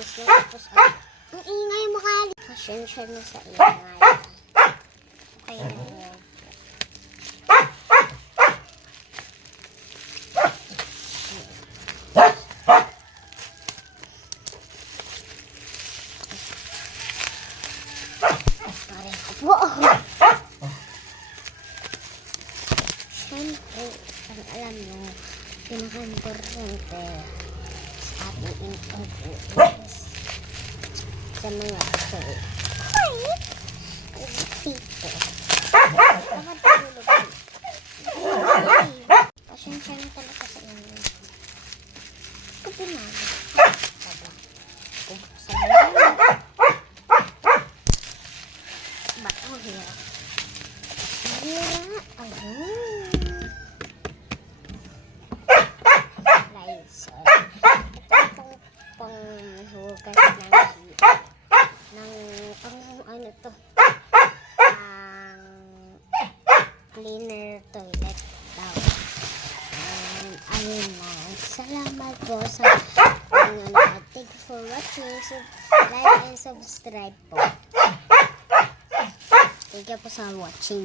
guys. Tapos, ang ingay mo kali. Pasensya na sa ingay. Okay na yun. Siyempre, ang alam nyo, pinaka-importante sa ating interview is sa mga people. Nakatulog yun. Pasensya na talaga sa inyo. Kapinalo. Sa inyo. Ba't ang hirap? Hirap. Ayun. Lysol. Ito panghugas ng ano to? Cleaner toilet daw. Ayun na. Salamat po sa panonood. Thank you for watching. Like and subscribe po. Thank you po sa watching.